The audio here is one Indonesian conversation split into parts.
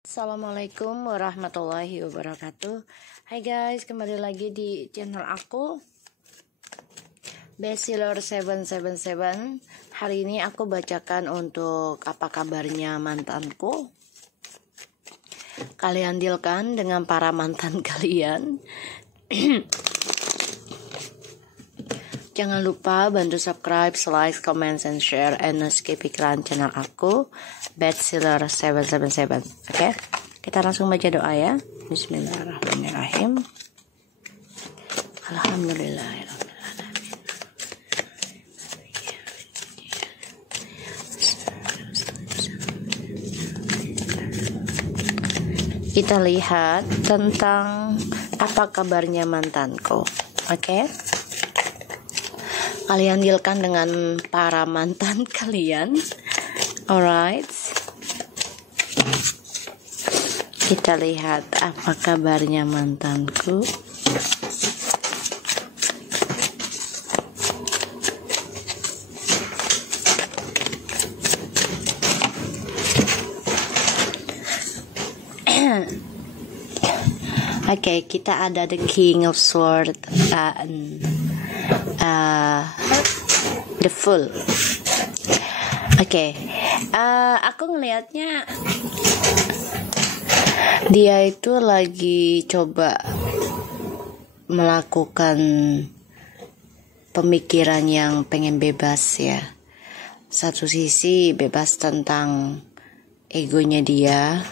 Assalamualaikum warahmatullahi wabarakatuh. Hai guys, kembali lagi di channel aku Bestseller 777. Hari ini aku bacakan untuk apa kabarnya mantanku. Kalian dealkan dengan para mantan kalian. Jangan lupa bantu subscribe, like, comment, and share, and skip iklan channel aku Bestseller 777. Oke, kita langsung baca doa ya. Bismillahirrahmanirrahim. Alhamdulillahirrahmanirrahim. Kita lihat tentang apa kabarnya mantanku. Oke, kalian dealkan dengan para mantan kalian. Alright, kita lihat apa kabarnya mantanku. Oke, kita ada the King of Swords, the Fool. Oke, aku ngelihatnya dia itu lagi coba melakukan pemikiran yang pengen bebas ya. Satu sisi bebas tentang egonya dia,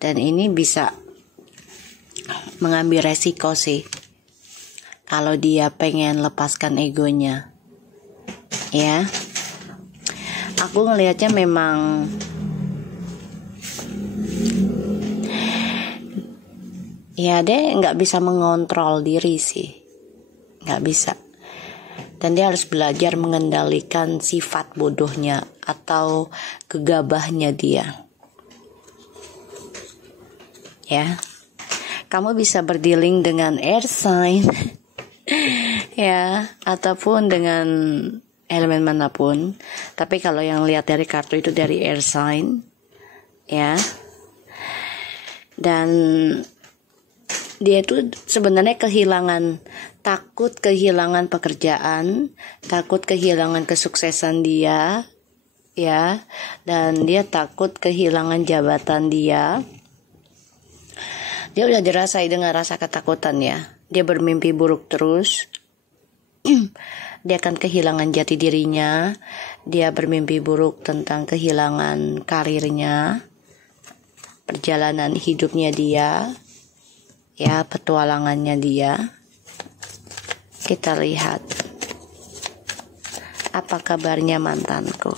dan ini bisa mengambil resiko sih kalau dia pengen lepaskan egonya ya. Aku ngelihatnya memang ya dia nggak bisa mengontrol diri sih, nggak bisa, dan dia harus belajar mengendalikan sifat bodohnya atau gegabahnya dia ya. Kamu bisa berdealing dengan air sign ya, ataupun dengan elemen manapun. Tapi kalau yang lihat dari kartu itu dari air sign ya. Dan dia itu sebenarnya takut kehilangan pekerjaan, takut kehilangan kesuksesan dia ya, dan dia takut kehilangan jabatan dia. Dia udah dirasai dengan rasa ketakutan ya. Dia bermimpi buruk terus. Dia akan kehilangan jati dirinya. Dia bermimpi buruk tentang kehilangan karirnya, perjalanan hidupnya dia, ya, petualangannya dia. Kita lihat apa kabarnya mantanku.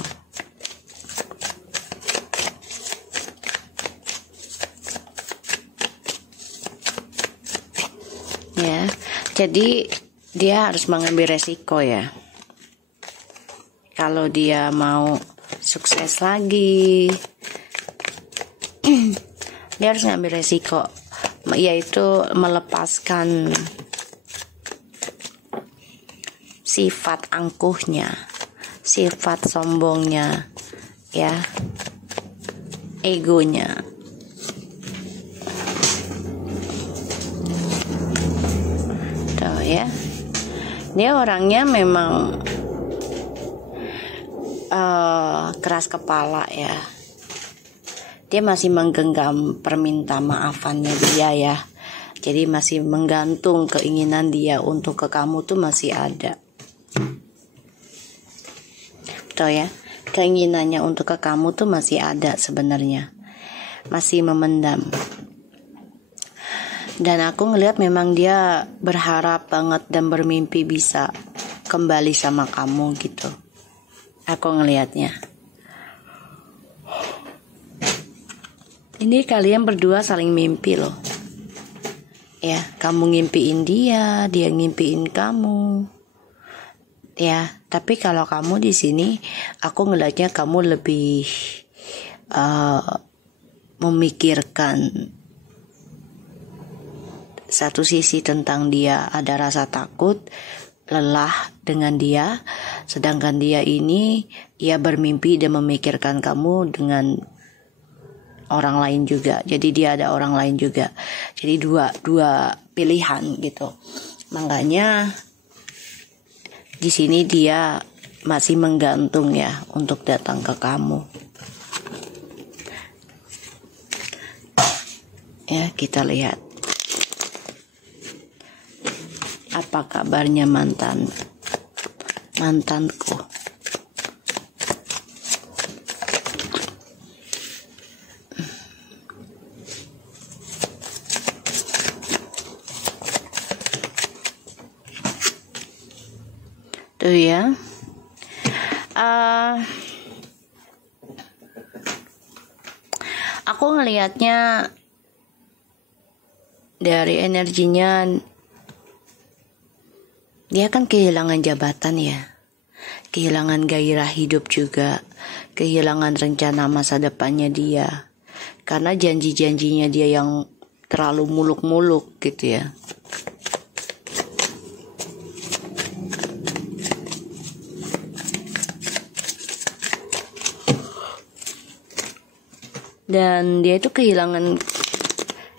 Ya, jadi dia harus mengambil resiko ya. Kalau dia mau sukses lagi, dia harus ngambil resiko, yaitu melepaskan sifat angkuhnya, sifat sombongnya, ya, egonya. Tuh ya, dia orangnya memang keras kepala ya. Dia masih menggenggam permintaan maafannya dia ya. Jadi masih menggantung keinginan dia untuk ke kamu tuh masih ada. Tuh ya, keinginannya untuk ke kamu tuh masih ada sebenarnya. Masih memendam. Dan aku ngelihat memang dia berharap banget dan bermimpi bisa kembali sama kamu gitu. Aku ngelihatnya. Ini kalian berdua saling mimpi loh. Ya, kamu ngimpiin dia, dia ngimpiin kamu. Ya, tapi kalau kamu di sini, aku ngelihatnya kamu lebih memikirkan satu sisi tentang dia, ada rasa takut, lelah dengan dia, sedangkan dia ini ia bermimpi dan memikirkan kamu dengan orang lain juga. Jadi dia ada orang lain juga. Jadi dua pilihan gitu. Makanya di sini dia masih menggantung ya untuk datang ke kamu. Ya, kita lihat apa kabarnya mantanku. Tuh ya. Aku ngelihatnya dari energinya, dia kan kehilangan jabatan ya, kehilangan gairah hidup juga, kehilangan rencana masa depannya dia, karena janji-janjinya dia yang terlalu muluk-muluk gitu ya. Dan dia itu kehilangan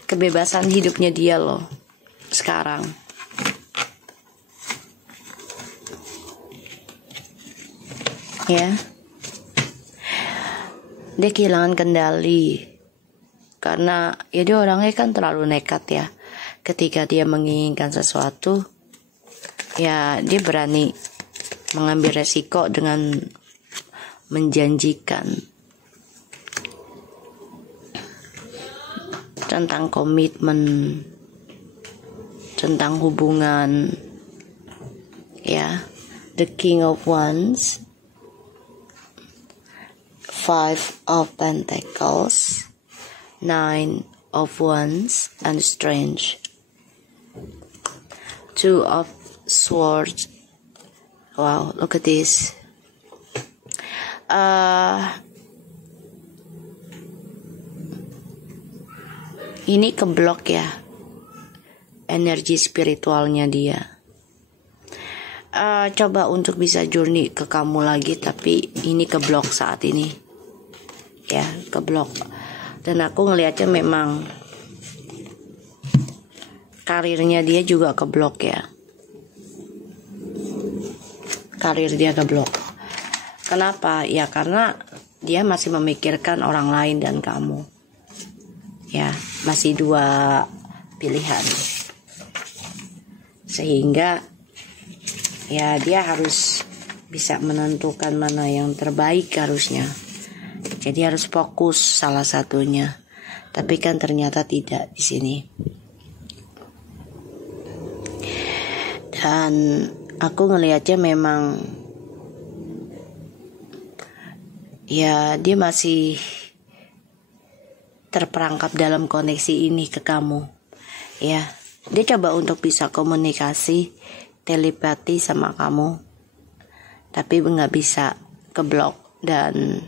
kebebasan hidupnya dia loh sekarang. Ya, dia kehilangan kendali karena ya dia orangnya kan terlalu nekat ya. Ketika dia menginginkan sesuatu, ya dia berani mengambil resiko dengan menjanjikan tentang komitmen, tentang hubungan. Ya, the King of Wands, Five of Pentacles, Nine of Wands, and Strange, Two of Swords. Wow, look at this. Ini keblok ya energi spiritualnya dia. Coba untuk bisa journey ke kamu lagi, tapi ini keblok saat ini ya, keblok. Dan aku ngelihatnya memang karirnya dia juga keblok ya, karir dia keblok. Kenapa? Ya karena dia masih memikirkan orang lain dan kamu ya, masih dua pilihan, sehingga ya dia harus bisa menentukan mana yang terbaik harusnya. Jadi harus fokus salah satunya, tapi kan ternyata tidak di sini. Dan aku ngelihatnya memang ya dia masih terperangkap dalam koneksi ini ke kamu ya. Dia coba untuk bisa komunikasi telepati sama kamu, tapi nggak bisa, keblok. Dan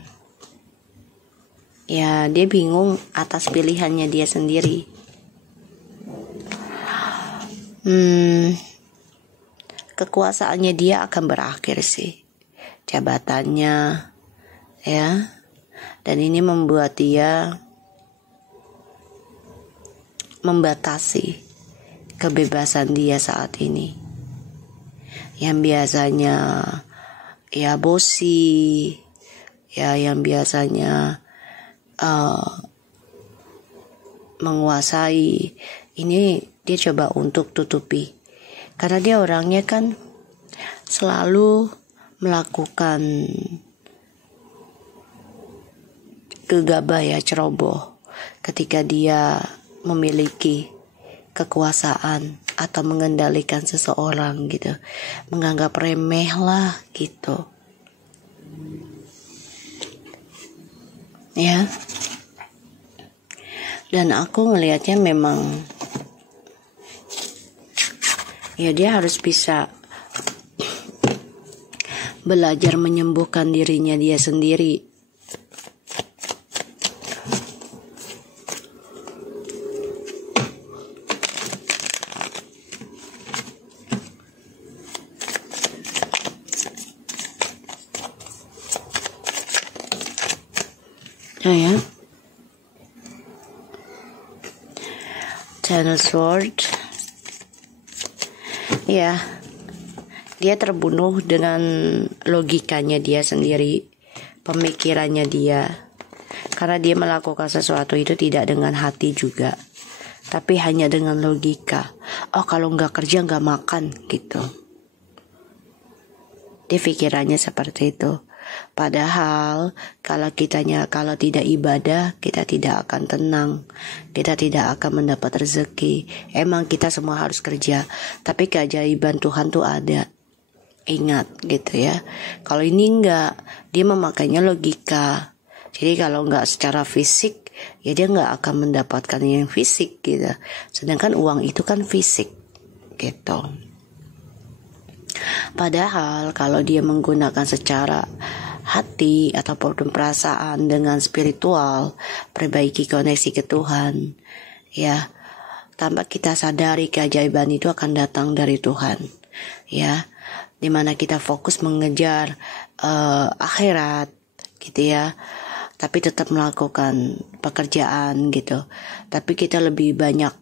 ya dia bingung atas pilihannya dia sendiri. Kekuasaannya dia akan berakhir sih, jabatannya ya. Dan ini membuat dia membatasi kebebasan dia saat ini. Yang biasanya ya bosi, ya yang biasanya menguasai, ini dia coba untuk tutupi. Karena dia orangnya kan selalu melakukan gegabah ya, ceroboh ketika dia memiliki kekuasaan atau mengendalikan seseorang gitu, menganggap remeh lah gitu ya. Dan aku ngelihatnya memang ya dia harus bisa belajar menyembuhkan dirinya dia sendiri. Ya. Ten of Swords. Ya, dia terbunuh dengan logikanya dia sendiri, pemikirannya dia. Karena dia melakukan sesuatu itu tidak dengan hati juga, tapi hanya dengan logika. Oh, kalau nggak kerja nggak makan gitu. Dia pikirannya seperti itu. Padahal kalau tidak ibadah, kita tidak akan tenang, kita tidak akan mendapat rezeki. Emang kita semua harus kerja, tapi keajaiban Tuhan tuh ada. Ingat gitu ya. Kalau ini enggak, dia memakainya logika. Jadi kalau enggak secara fisik, ya dia enggak akan mendapatkan yang fisik gitu. Sedangkan uang itu kan fisik gitu. Padahal kalau dia menggunakan secara hati ataupun perasaan dengan spiritual, perbaiki koneksi ke Tuhan, ya, tanpa kita sadari keajaiban itu akan datang dari Tuhan, ya, dimana kita fokus mengejar akhirat, gitu ya, tapi tetap melakukan pekerjaan gitu, tapi kita lebih banyak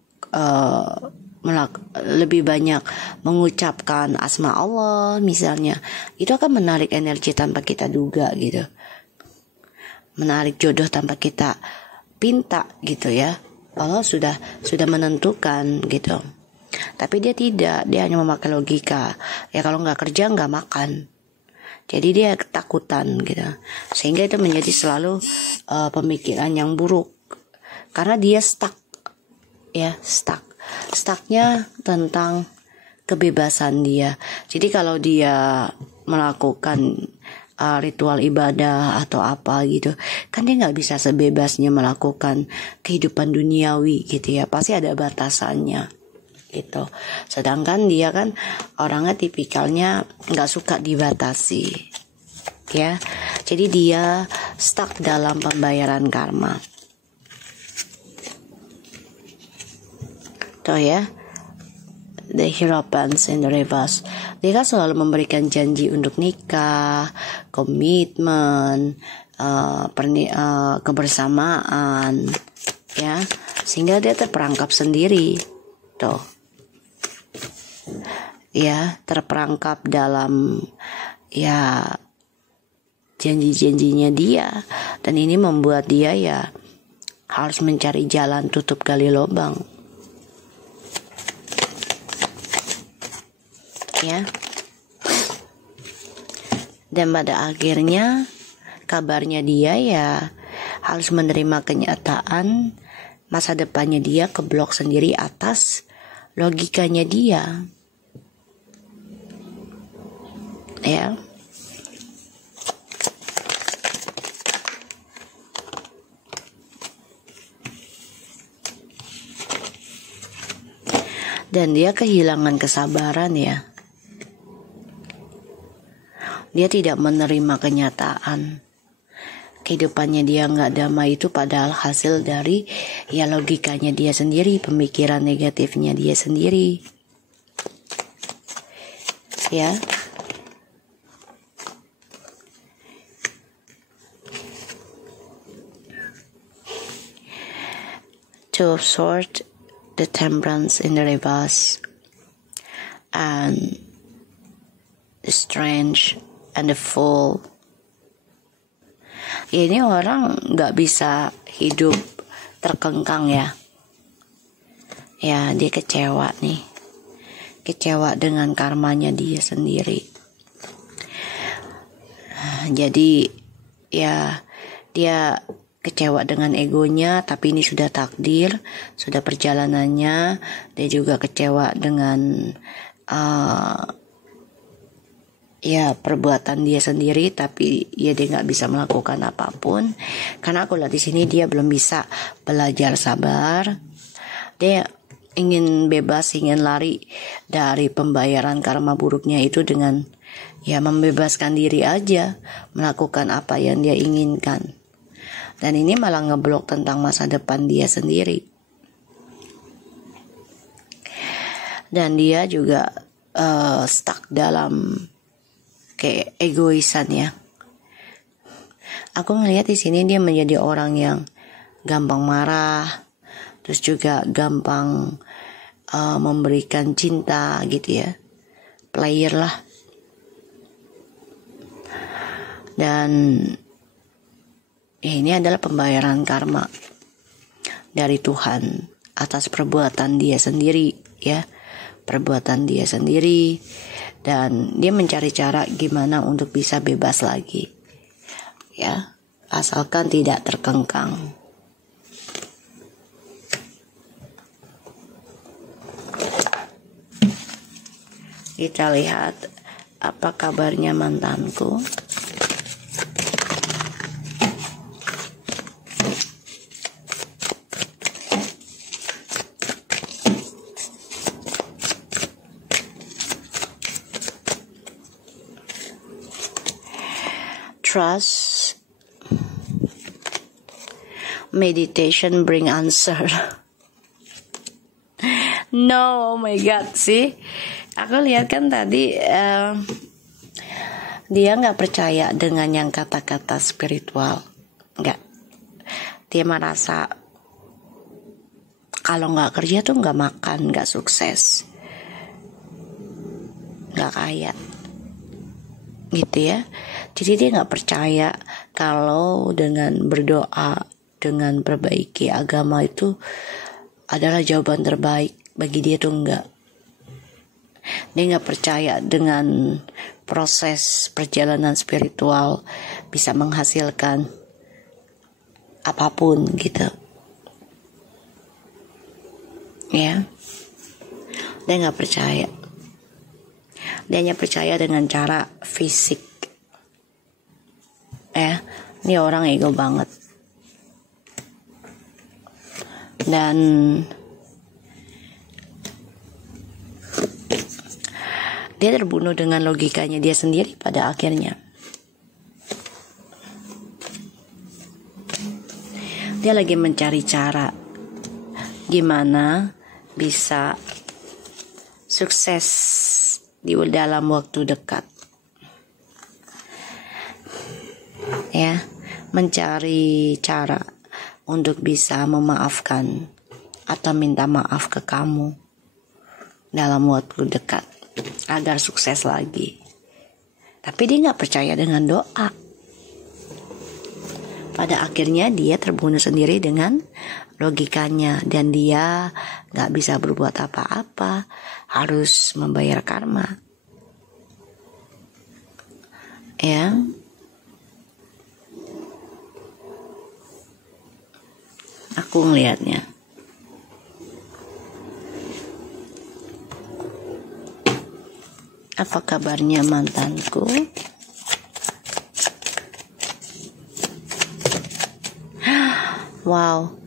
mengucapkan asma Allah misalnya, itu akan menarik energi tanpa kita duga gitu, menarik jodoh tanpa kita pinta gitu ya. Allah sudah menentukan gitu, tapi dia tidak, dia hanya memakai logika. Ya kalau nggak kerja nggak makan, jadi dia ketakutan gitu, sehingga itu menjadi selalu pemikiran yang buruk karena dia stucknya tentang kebebasan dia. Jadi kalau dia melakukan ritual ibadah atau apa gitu, kan dia nggak bisa sebebasnya melakukan kehidupan duniawi gitu ya, pasti ada batasannya gitu. Sedangkan dia kan orangnya tipikalnya nggak suka dibatasi ya, jadi dia stuck dalam pembayaran karma. Tuh ya, the Hierophant in the reverse. Dia kan selalu memberikan janji untuk nikah, komitmen, kebersamaan, ya, sehingga dia terperangkap sendiri, tuh, ya, terperangkap dalam ya janji-janjinya dia, dan ini membuat dia ya harus mencari jalan tutup gali lubang. Ya, dan pada akhirnya kabarnya dia ya harus menerima kenyataan masa depannya dia keblok sendiri atas logikanya dia, ya. Dan dia kehilangan kesabaran ya. Dia tidak menerima kenyataan kehidupannya dia nggak damai itu padahal hasil dari ya logikanya dia sendiri, pemikiran negatifnya dia sendiri, ya. Two of Swords, the Temperance in the reverse, and the Strange and the Fool. Ya, ini orang nggak bisa hidup terkengkang ya. Ya, dia kecewa nih, kecewa dengan karmanya dia sendiri. Jadi ya dia kecewa dengan egonya, tapi ini sudah takdir, sudah perjalanannya. Dia juga kecewa dengan ya perbuatan dia sendiri, tapi ya dia nggak bisa melakukan apapun karena aku lihat di sini dia belum bisa belajar sabar. Dia ingin bebas, ingin lari dari pembayaran karma buruknya itu dengan ya membebaskan diri aja, melakukan apa yang dia inginkan, dan ini malah ngeblok tentang masa depan dia sendiri. Dan dia juga stuck dalam kayak egoisan ya. Aku ngelihat di sini dia menjadi orang yang gampang marah, terus juga gampang memberikan cinta gitu ya, player lah. Dan ini adalah pembayaran karma dari Tuhan atas perbuatan dia sendiri ya, perbuatan dia sendiri, dan dia mencari cara gimana untuk bisa bebas lagi ya, asalkan tidak terkengkang. Kita lihat apa kabarnya mantanku. Trust, meditation bring answer. No, oh my God, sih. Aku lihat kan tadi dia nggak percaya dengan yang kata-kata spiritual, nggak. Dia merasa kalau nggak kerja tuh nggak makan, nggak sukses, nggak kaya, gitu ya. Jadi dia nggak percaya kalau dengan berdoa, dengan perbaiki agama itu adalah jawaban terbaik bagi dia tuh enggak. Dia nggak percaya dengan proses perjalanan spiritual bisa menghasilkan apapun gitu. Ya, dia nggak percaya. Dia hanya percaya dengan cara fisik. Ya, ini orang ego banget. Dan dia terbunuh dengan logikanya dia sendiri pada akhirnya. Dia lagi mencari cara gimana bisa sukses di dalam waktu dekat. Ya, mencari cara untuk bisa memaafkan atau minta maaf ke kamu dalam waktu dekat agar sukses lagi. Tapi dia nggak percaya dengan doa. Pada akhirnya dia terbunuh sendiri dengan logikanya, dan dia nggak bisa berbuat apa-apa, harus membayar karma. Ya. Aku ngelihatnya. Apa kabarnya mantanku? Wow.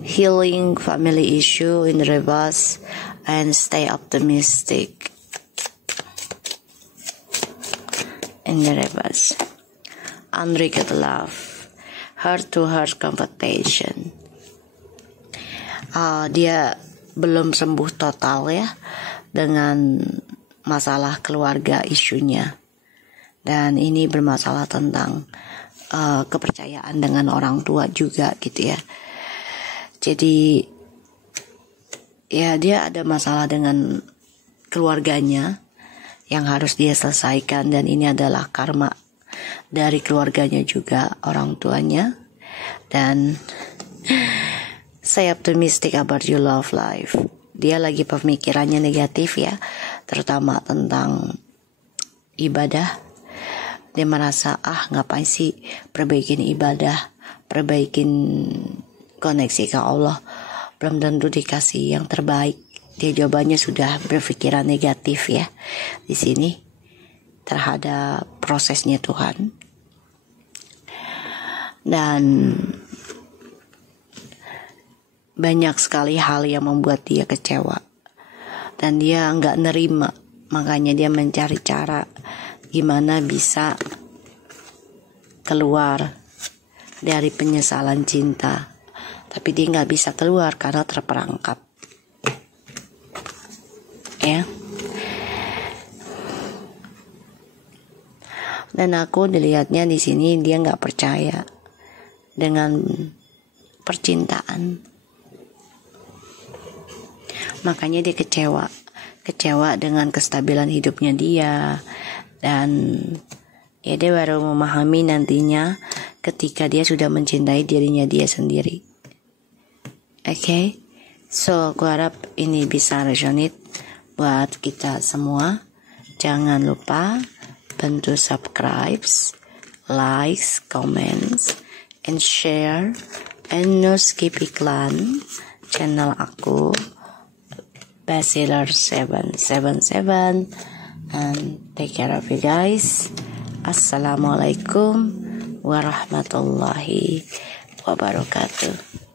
Healing family issue in reverse and stay optimistic. In the reverse. Unrequited love. Heart-to-heart competition. Dia belum sembuh total ya dengan masalah keluarga isunya, dan ini bermasalah tentang kepercayaan dengan orang tua juga gitu ya. Jadi ya dia ada masalah dengan keluarganya yang harus dia selesaikan, dan ini adalah karma dari keluarganya juga, orang tuanya. Dan saya optimistic about your love life. Dia lagi pemikirannya negatif ya, terutama tentang ibadah. Dia merasa ngapain sih perbaikin ibadah, perbaikin koneksi ke Allah, belum tentu dikasih yang terbaik. Dia jawabannya sudah berpikiran negatif ya di sini terhadap prosesnya Tuhan. Dan banyak sekali hal yang membuat dia kecewa, dan dia nggak nerima. Makanya dia mencari cara gimana bisa keluar dari penyesalan cinta, tapi dia nggak bisa keluar karena terperangkap. Ya. Dan aku dilihatnya di sini dia nggak percaya dengan percintaan. makanya dia kecewa dengan kestabilan hidupnya dia, dan ya dia baru memahami nantinya ketika dia sudah mencintai dirinya dia sendiri. Oke, so gue harap ini bisa resonate buat kita semua. Jangan lupa bantu subscribe, likes, comments, and share, and no skip iklan channel aku Bestseller 777, and take care of you guys. Assalamualaikum warahmatullahi wabarakatuh.